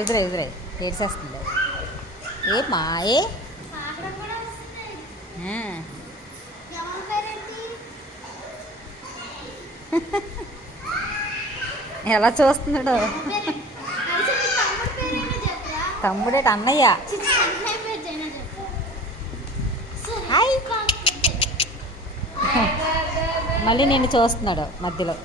ఎదురే ఏడ్చేస్తుంది. ఏ మాయే ఎలా చూస్తున్నాడు. తమ్ముడేట అన్నయ్య. మళ్ళీ నిన్ను చూస్తున్నాడు మధ్యలో.